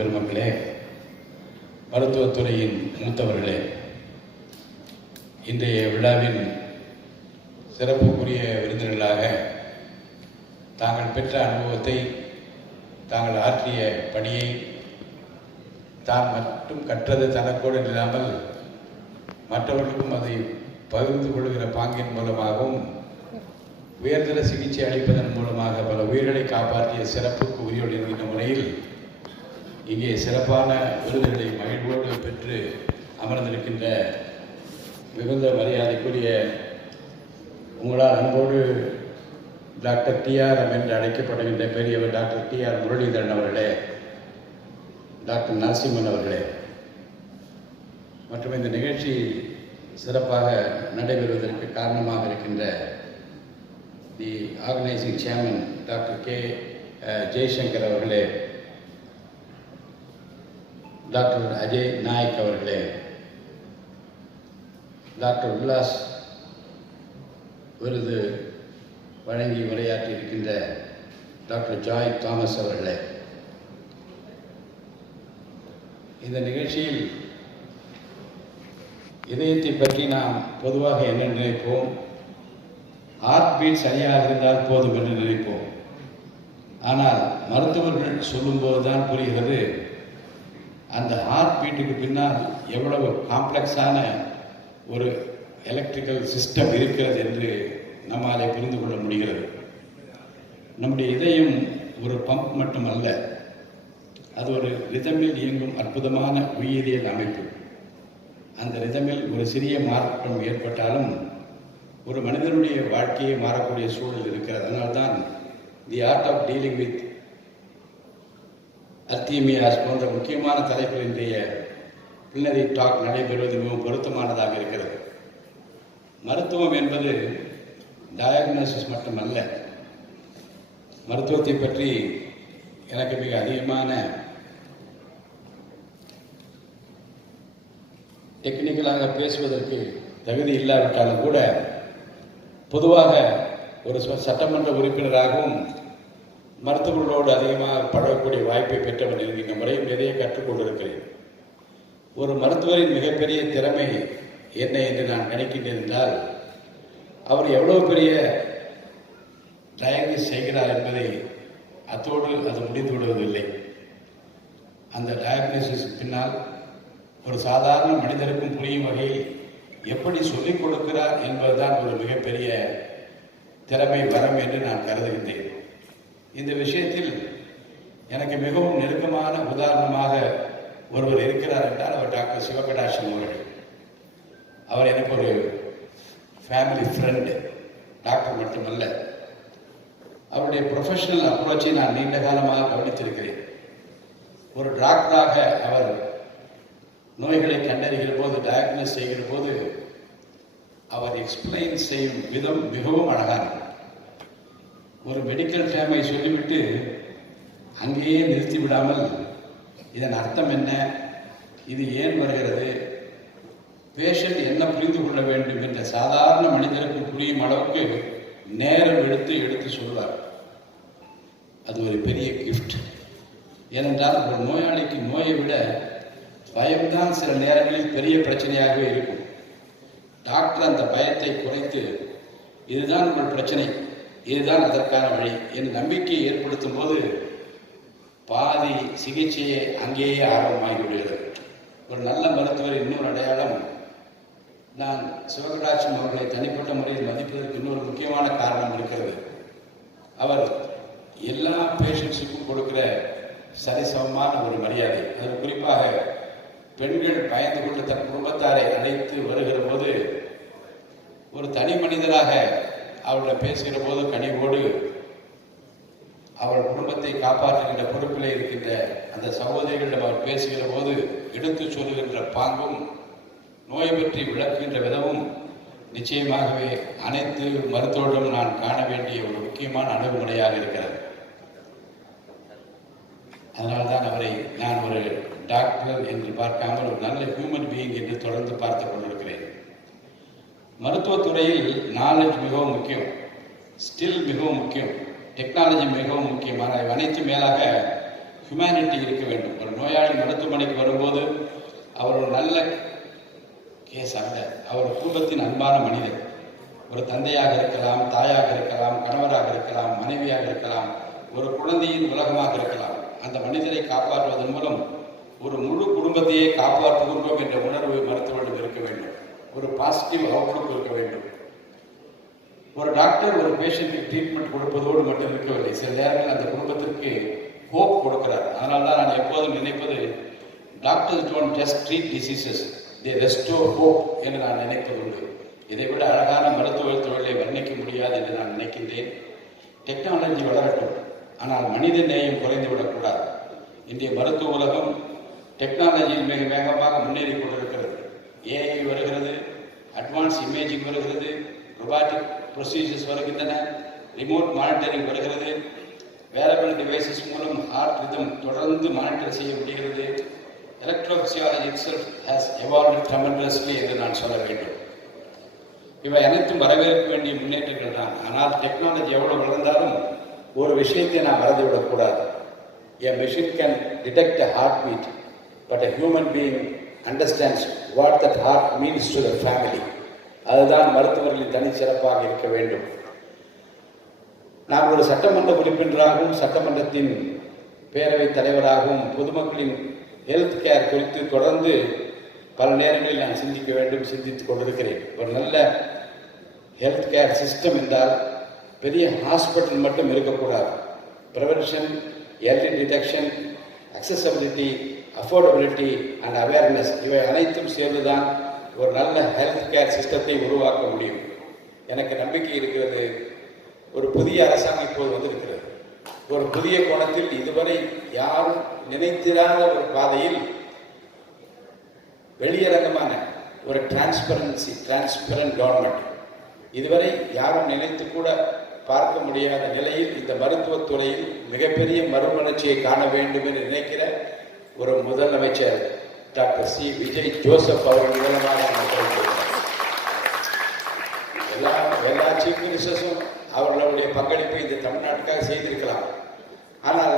பெருமக்களே, மருத்துவத்துறையின் மூத்தவர்களே, இன்றைய விழாவின் சிறப்புக்குரிய விருந்தினர்களாக தாங்கள் பெற்ற அனுபவத்தை, தாங்கள் ஆற்றிய பணியை தான் மட்டும் கற்றது தனக்கோடு இல்லாமல் மற்றவர்களுக்கும் அதை பகிர்ந்து கொள்கிற பாங்கின் மூலமாகவும் உயர்தர சிகிச்சை அளிப்பதன் மூலமாக பல உயிர்களை காப்பாற்றிய சிறப்புக்கு உரியோடு என்கின்ற முறையில் இங்கே சிறப்பான விருதுகளை மகிழ்வோடு பெற்று அமர்ந்திருக்கின்ற மிகுந்த மரியாதைக்குரிய உங்களால் அன்போடு டாக்டர் டிஆர்எம் என்று அழைக்கப்படுகின்ற பெரியவர் டாக்டர் டிஆர் முரளிதரன் அவர்களே, டாக்டர் நரசிம்மன் அவர்களே, மற்றும் இந்த நிகழ்ச்சி சிறப்பாக நடைபெறுவதற்கு காரணமாக இருக்கின்ற the organising chairman doctor K Jaishankar அவர்களே, டாக்டர் அஜய் நாயக் அவர்களே, டாக்டர் உல்லாஸ் விருது வழங்கி உரையாற்றி இருக்கின்ற டாக்டர் ஜாய் தாமஸ் அவர்களே, இந்த நிகழ்ச்சியில் இதயத்தை பற்றி நாம் பொதுவாக என்ன நினைப்போம்? ஹார்ட் பீட் சரியாக இருந்தால் போதும் என்று நினைப்போம். ஆனால் மருத்துவர்கள் சொல்லும்போது தான் புரிகிறது அந்த ஹார்ட் பீட்டுக்கு பின்னால் எவ்வளவு காம்ப்ளெக்ஸான ஒரு எலக்ட்ரிக்கல் சிஸ்டம் இருக்கிறது என்று நம்மாலே புரிந்து கொள்ள முடிகிறது. நம்முடைய இதயம் ஒரு பம்ப் மட்டுமல்ல, அது ஒரு ரிதமில் இயங்கும் அற்புதமான உயிரியல் அமைப்பு. அந்த ரிதமில் ஒரு சிறிய மாற்றம் ஏற்பட்டாலும் ஒரு மனிதனுடைய வாழ்க்கையை மாறக்கூடிய சூழல் இருக்கிறது. அதனால்தான் the art of dealing with arrhythmias போன்ற முக்கியமான தலைப்பில் இன்றைய பின்னரி டாக் நடைபெறுவது மிகவும் பொருத்தமானதாக இருக்கிறது. மருத்துவம் என்பது டயக்னோசிஸ் மட்டுமல்ல. மருத்துவத்தை பற்றி எனக்கு மிக அதிகமான டெக்னிக்கலாக பேசுவதற்கு தகுதி இல்லாவிட்டாலும் கூட பொதுவாக ஒரு சட்டமன்ற உறுப்பினராகவும் மருத்துவர்களோடு அதிகமாக பழகக்கூடிய வாய்ப்பை பெற்றவன் என்கின்ற முறையில் நிறைய கற்றுக்கொண்டிருக்கிறேன். ஒரு மருத்துவரின் மிகப்பெரிய திறமை என்ன என்று நான் நினைக்கின்றேன் என்றால், அவர் எவ்வளவு பெரிய டயக்னோஸ் செய்கிறார் என்பதை அத்தோடு அது முடிந்து விடுவதில்லை. அந்த டயக்னோசிஸ் பின்னால் ஒரு சாதாரண மனிதருக்கும் புரியும் வகையில் எப்படி சொல்லிக் கொடுக்கிறார் என்பதுதான் ஒரு மிகப்பெரிய திறமை, வரம் என்று நான் கருதுகின்றேன். இந்த விஷயத்தில் எனக்கு மிகவும் நெருக்கமான உதாரணமாக ஒருவர் இருக்கிறார் என்றால் அவர் டாக்டர் சிவபிரகாசம் அவர்கள். அவர் எனக்கு ஒரு ஃபேமிலி ஃப்ரெண்டு, டாக்டர் மட்டுமல்ல. அவருடைய ப்ரொஃபஷனல் அப்ரோச்சை நான் நீண்ட காலமாக கவனித்திருக்கிறேன். ஒரு டாக்டராக அவர் நோய்களை கண்டறிகிற போது, டயக்னோஸ் செய்கிற போது அவர் எக்ஸ்பிளைன் செய்யும் விதம் மிகவும் அழகானது. ஒரு மெடிக்கல் டேமை சொல்லிவிட்டு அங்கேயே நிறுத்திவிடாமல் இதன் அர்த்தம் என்ன, இது ஏன் வருகிறது, பேஷண்ட் என்ன புரிந்து கொள்ள வேண்டும் என்ற சாதாரண மனிதருக்கு புரியும் அளவுக்கு நேரம் எடுத்து சொல்வார். அது ஒரு பெரிய கிஃப்ட். ஏனென்றால் ஒரு நோயாளிக்கு நோயை விட பயம்தான் சில நேரங்களில் பெரிய பிரச்சனையாகவே இருக்கும். டாக்டர் அந்த பயத்தை குறைத்து, இதுதான் உங்கள் பிரச்சனை, இதுதான் அதற்கான வழி என்ற நம்பிக்கையை ஏற்படுத்தும் போது பாதி சிகிச்சையை அங்கேயே ஆரம்பமாகிவிடுகிறது. ஒரு நல்ல மருத்துவர் இன்னொரு அடையாளம், நான் சிவகடாட்சம் அவர்களை தனிப்பட்ட முறையில் மதிப்பதற்கு இன்னொரு முக்கியமான காரணம் இருக்கிறது. அவர் எல்லா பேஷண்ட்ஸுக்கும் கொடுக்கிற சரிசமமான ஒரு மரியாதை. அது குறிப்பாக பெண்கள் பயந்து கொண்டு தன் குடும்பத்தாரை அழைத்து வருகிற போது ஒரு தனி மனிதராக அவர்களை பேசுகிற போது கனிவோடு அவள் குடும்பத்தை காப்பாற்றுகின்ற பொறுப்பில் இருக்கின்ற அந்த சகோதரிகளிடம் அவர் பேசுகிற போது எடுத்து சொல்லுகின்ற பாங்கும், நோய் பற்றி விளக்குகின்ற விதமும் நிச்சயமாகவே அனைத்து மருத்துவர்களும் நான் காண வேண்டிய ஒரு முக்கியமான அணுகுமுறையாக இருக்கிறது. அதனால்தான் அவரை நான் ஒரு டாக்டர் என்று பார்க்காமல் ஒரு நல்ல ஹியூமன் பீயிங் என்று தொடர்ந்து பார்த்து கொண்டிருக்கிறேன். மருத்துவத்துறையில் நாலேஜ் மிகவும் முக்கியம், ஸ்கில் மிகவும் முக்கியம், டெக்னாலஜி மிகவும் முக்கியமான அனைத்து மேலாக ஹியூமனிட்டி இருக்க வேண்டும். ஒரு நோயாளி மருத்துவமனைக்கு வரும்போது அவர் ஒரு நல்ல கேஸ் அல்ல, அவர் குடும்பத்தின் அன்பான மனிதர். ஒரு தந்தையாக இருக்கலாம், தாயாக இருக்கலாம், கணவராக இருக்கலாம், மனைவியாக இருக்கலாம், ஒரு குழந்தையின் உலகமாக இருக்கலாம். அந்த மனிதரை காப்பாற்றுவதன் மூலம் ஒரு முழு குடும்பத்தையே காப்பாற்றுகின்றோம் என்ற உணர்வு மருத்துவரிடம் இருக்க வேண்டும். ஒரு பாசிட்டிவ் அவுட்லுக் இருக்க வேண்டும். ஒரு டாக்டர் ஒரு பேஷண்ட்டுக்கு ட்ரீட்மெண்ட் கொடுப்பதோடு மட்டும் இருக்கவில்லை, சில நேரங்கள் அந்த குடும்பத்திற்கு ஹோப் கொடுக்கிறார். அதனால தான் நான் எப்போதும் நினைப்பது, doctors don't just treat diseases, they restore hope என்று நான் நினைப்பது உண்டு. இதை விட அழகான மருத்துவ தொழிலை வர்ணிக்க முடியாது என்று நான் நினைக்கின்றேன். டெக்னாலஜி வளரட்டும், ஆனால் மனித நேயம் குறைந்துவிடக்கூடாது. இன்றைய மருத்துவ உலகம் டெக்னாலஜியில் மிக வேகமாக முன்னேறி கொண்டிருக்கிறது. ஏஐ வருகிறது, அட்வான்ஸ் இமேஜிங் வருகிறது, ரொபாட்டிக் ப்ரொசீஜர்ஸ் வருகின்றன, ரிமோட் மானிட்டரிங் வருகிறது, வேரபிள் டிவைசஸ் மூலம் ஹார்ட் ரிதம் தொடர்ந்து மானிட்டர் செய்ய முடிகிறது. Electrophysiology itself has evolved tremendously என்று நான் சொல்ல வேண்டும். இவை அனைத்தும் வரவேற்க வேண்டிய முன்னேற்றங்கள் தான். ஆனால் டெக்னாலஜி எவ்வளவு வளர்ந்தாலும் ஒரு விஷயத்தை நாம் மறந்துவிடக்கூடாது. A machine can detect a heartbeat, but a human being understands what that heart means to the family. அதுதான் மருத்துவர்களின் தனிச்சிறப்பாக இருக்க வேண்டும். நான் ஒரு சட்டமன்ற உறுப்பினராகவும் சட்டமன்றத்தின் பேரவைத் தலைவராகவும் பொதுமக்களின் ஹெல்த் கேர் குறித்து தொடர்ந்து பல நேரங்களில் நான் சிந்திக்க வேண்டும், சிந்தித்துக் கொண்டிருக்கிறேன். ஒரு நல்ல ஹெல்த் கேர் சிஸ்டம் என்றால் பெரிய ஹாஸ்பிட்டல் மட்டும் இருக்கக்கூடாது. Prevention, early detection, accessibility, affordability and awareness, இவை அனைத்தும் சேர்ந்துதான் ஒரு நல்ல ஹெல்த் கேர் சிஸ்டத்தை உருவாக்க முடியும். எனக்கு நம்பிக்கை இருக்கிறது. ஒரு புதிய அரசாங்கம் இப்போது வந்திருக்கிறது. ஒரு புதிய கோணத்தில் இதுவரை யாரும் நினைத்திராத ஒரு பாதையில் வெளியரங்கமான ஒரு டிரான்ஸ்பரண்ட் கவர்மெண்ட், இதுவரை யாரும் நினைத்து கூட பார்க்க முடியாத நிலையில் இந்த மருத்துவத்துறையில் மிகப்பெரிய மறுமலர்ச்சியை காண வேண்டும் என்று நினைக்கிற ஒரு முதலமைச்சர் டாக்டர் சி விஜய் ஜோசப் அவர்கள் மூலமாக எல்லா சீஃப் மினிஸ்டர்ஸும் அவர்களுடைய பங்களிப்பை இந்த தமிழ்நாட்டுக்காக செய்திருக்கலாம். ஆனால்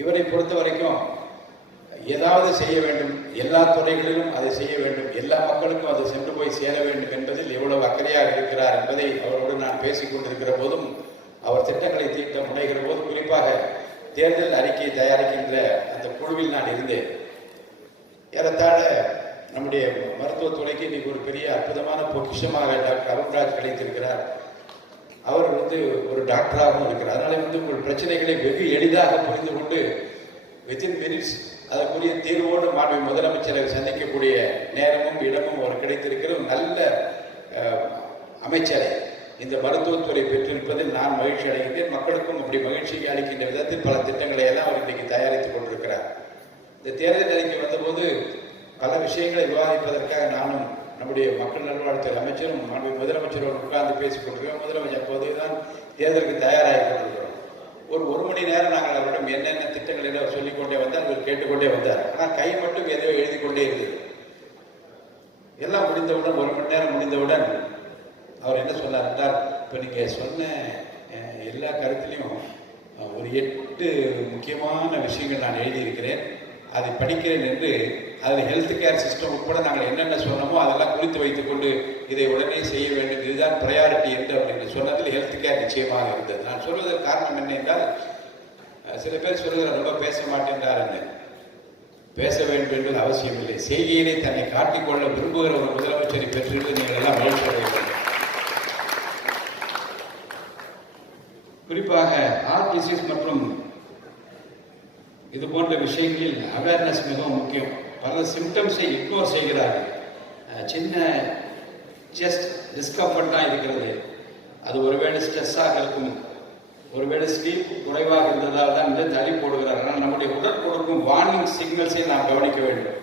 இவரை பொறுத்த வரைக்கும் ஏதாவது செய்ய வேண்டும், எல்லா துறைகளிலும் அதை செய்ய வேண்டும், எல்லா மக்களுக்கும் அது சென்று போய் சேர வேண்டும் என்பதில் எவ்வளவு அக்கறையாக இருக்கிறார் என்பதை அவரோடு நான் பேசிக் கொண்டிருக்கிற போதும், அவர் திட்டங்களை தீட்ட முனைகிற போது, குறிப்பாக தேர்தல் அறிக்கையை தயாரிக்கின்ற அந்த குழுவில் நான் இருந்தேன். ஏறத்தாழ நம்முடைய மருத்துவத்துறைக்கு இன்னைக்கு ஒரு பெரிய அற்புதமான பொக்கிஷமாக டாக்டர் அருண்ராஜ் கிடைத்திருக்கிறார். அவர் ஒரு டாக்டராகவும் இருக்கிறார். அதனால உங்கள் பிரச்சனைகளை வெகு எளிதாக புரிந்து கொண்டு வித்தின் மினிட்ஸ் அதற்குரிய தீர்வோடு மாண்பு முதலமைச்சரை சந்திக்கக்கூடிய நேரமும் இடமும் அவர் கிடைத்திருக்கிற ஒரு நல்ல அமைச்சரை இந்த மருத்துவத்துறை பெற்றிருப்பதில் நான் மகிழ்ச்சி அடைகின்றேன். மக்களுக்கும் அப்படி மகிழ்ச்சி அளிக்கின்ற விதத்தில் பல திட்டங்களை எல்லாம் அவர் இன்றைக்கு தயாரித்துக் கொண்டிருக்கிறார். இந்த தேர்தல் அறிக்கை வந்தபோது பல விஷயங்களை விவாதிப்பதற்காக நானும் நம்முடைய மக்கள் நல்வாழ்வுத்துறை அமைச்சரும் மாண்பு முதலமைச்சரோடு உட்கார்ந்து பேசிக் கொண்டிருக்கிறோம். முதலமைச்சர் அப்போதுதான் தேர்தலுக்கு தயாராகி கொண்டிருக்கிறோம். ஒரு மணி நேரம் நாங்கள் அவரிடம் என்னென்ன திட்டங்கள் என்று அவர் சொல்லிக்கொண்டே வந்தார், அவர் கேட்டுக்கொண்டே வந்தார். ஆனால் கை மட்டும் எதையோ எழுதி கொண்டே இருந்தது. எல்லாம் முடிந்தவுடன், ஒரு மணி நேரம் முடிந்தவுடன் அவர் என்ன சொன்னார் என்றால், இப்போ நீங்கள் சொன்ன எல்லா கருத்திலையும் ஒரு 8 முக்கியமான விஷயங்கள் நான் எழுதியிருக்கிறேன், அதை படிக்கிறேன் என்று அதில் ஹெல்த் கேர் சிஸ்டம் உட்பட நாங்கள் என்னென்ன சொன்னோமோ அதெல்லாம் குறித்து வைத்துக்கொண்டு இதை உடனே செய்ய வேண்டும், இதுதான் ப்ரையாரிட்டி என்று அவர் சொன்னதில் ஹெல்த் கேர் நிச்சயமாக இருந்தது. நான் சொல்வதற்கு காரணம் என்ன என்றால், சில பேர் சொல்லுகிறார் ரொம்ப பேச மாட்டேன்றார் என்று. பேச வேண்டும் என்பது அவசியம் இல்லை. செய்தியிலே தன்னை காட்டிக்கொள்ள விரும்புகிற ஒரு முதலமைச்சரை பெற்றிருந்து நீங்கள் எல்லாம் மகிழ்ச்சி அடைய வேண்டும். குறிப்பாக ஹார்ட் டிசீஸ் மற்றும் இது போன்ற விஷயங்களில் அவேர்னஸ் மிகவும் முக்கியம். பல சிம்டம்ஸை இக்னோர் செய்கிறார்கள். சின்ன செஸ்ட் டிஸ்கம்ஃபர்ட்டாக இருக்கிறது, அது ஒருவேளை ஸ்ட்ரெஸ்ஸாக இருக்கும், ஒருவேளை ஸ்லீப் குறைவாக இருந்ததால் தான் தள்ளி போடுகிறார்கள். நம்முடைய உடல் கொடுக்கும் வார்னிங் சிக்னல்ஸை நாம் கவனிக்க வேண்டும்.